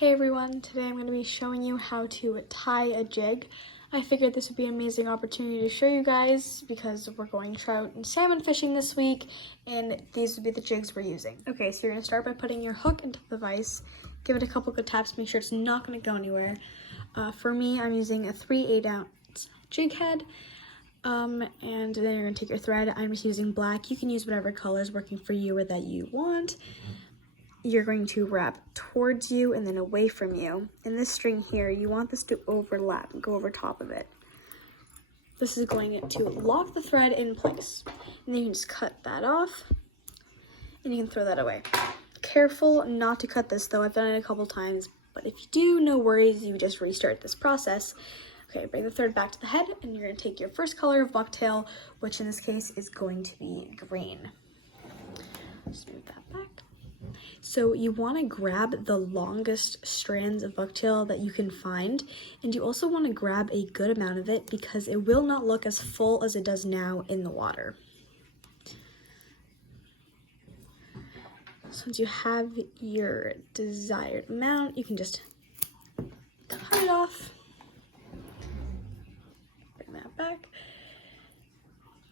Hey everyone, today I'm going to be showing you how to tie a jig. I figured this would be an amazing opportunity to show you guys because we're going trout and salmon fishing this week and these would be the jigs we're using. Okay, so you're going to start by putting your hook into the vise, give it a couple good taps, make sure it's not going to go anywhere. For me, I'm using a 3/8 ounce jig head. And then you're going to take your thread. I'm just using black. You can use whatever color is working for you or that you want. You're going to wrap towards you and then away from you. In this string here, you want this to overlap and go over top of it. This is going to lock the thread in place. And then you can just cut that off and you can throw that away. Careful not to cut this though. I've done it a couple times, but if you do, no worries, you just restart this process. Okay, bring the thread back to the head and you're going to take your first color of bucktail, which in this case is going to be green. Just move that back. So you want to grab the longest strands of bucktail that you can find, and you also want to grab a good amount of it because it will not look as full as it does now in the water. So once you have your desired amount, you can just cut it off. Bring that back.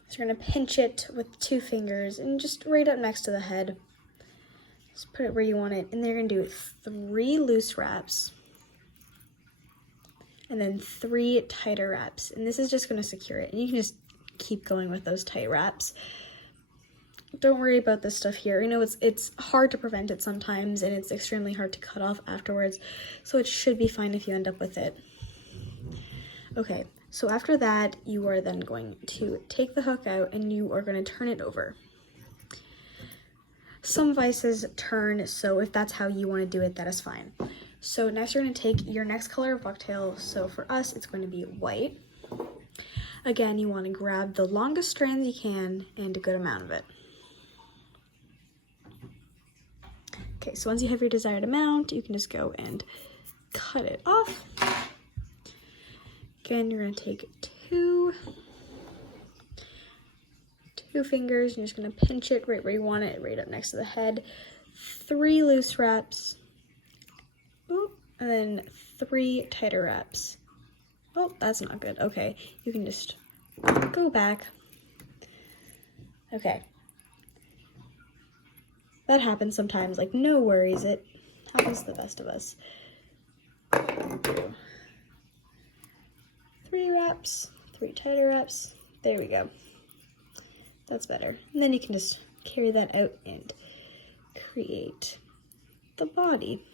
So you're going to pinch it with 2 fingers and just right up next to the head. Just put it where you want it, and then you're gonna do 3 loose wraps, and then 3 tighter wraps, and this is just gonna secure it, and you can just keep going with those tight wraps. Don't worry about this stuff here. I know it's hard to prevent it sometimes, and it's extremely hard to cut off afterwards, so it should be fine if you end up with it. Okay, so after that, you are then going to take the hook out, and you are gonna turn it over. Some vices turn, so if that's how you want to do it, that is fine. So next you're going to take your next color of bucktail. So for us, it's going to be white. Again, you want to grab the longest strands you can and a good amount of it. Okay, so once you have your desired amount, you can just go and cut it off. Again, you're going to take two fingers, you're just going to pinch it right where you want it, right up next to the head. 3 loose wraps. Oop, and then 3 tighter wraps. Oh, that's not good. Okay, you can just go back. Okay. That happens sometimes, like no worries, it happens to the best of us. 3 wraps, 3 tighter wraps. There we go. That's better. And then you can just carry that out and create the body.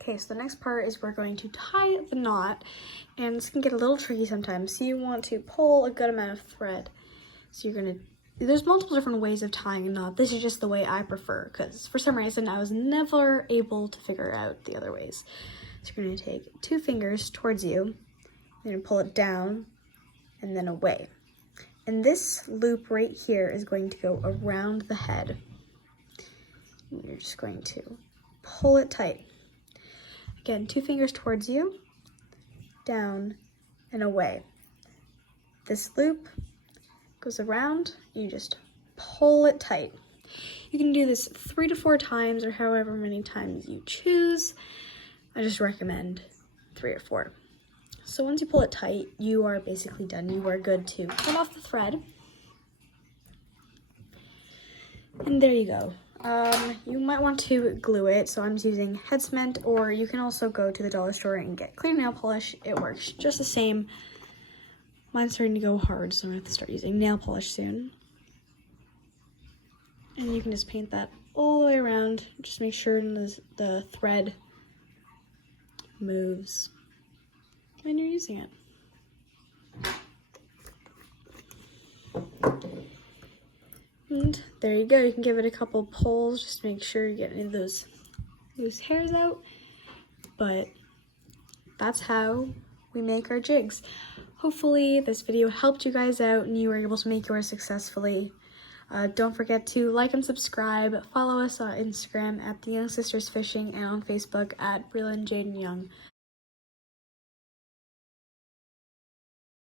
Okay, so the next part is we're going to tie the knot, and this can get a little tricky sometimes. So you want to pull a good amount of thread. So you're going to, there's multiple different ways of tying a knot. This is just the way I prefer, because for some reason I was never able to figure out the other ways. So you're going to take 2 fingers towards you, you're going to pull it down and then away. And this loop right here is going to go around the head. And you're just going to pull it tight. Again, 2 fingers towards you, down and away. This loop goes around, you just pull it tight. You can do this 3 to 4 times or however many times you choose. I just recommend 3 or 4. So once you pull it tight, you are basically done. You are good to cut off the thread. And there you go. You might want to glue it, so I'm just using head cement, or you can also go to the dollar store and get clear nail polish. It works just the same. Mine's starting to go hard, so I'm gonna have to start using nail polish soon. And you can just paint that all the way around. Just make sure the thread moves when you're using it. And there you go. You can give it a couple pulls just to make sure you get any of those loose hairs out. But that's how we make our jigs. Hopefully this video helped you guys out and you were able to make yours successfully. Don't forget to like and subscribe. Follow us on Instagram at The Young Sisters Fishing and on Facebook at Breland Jaden Young.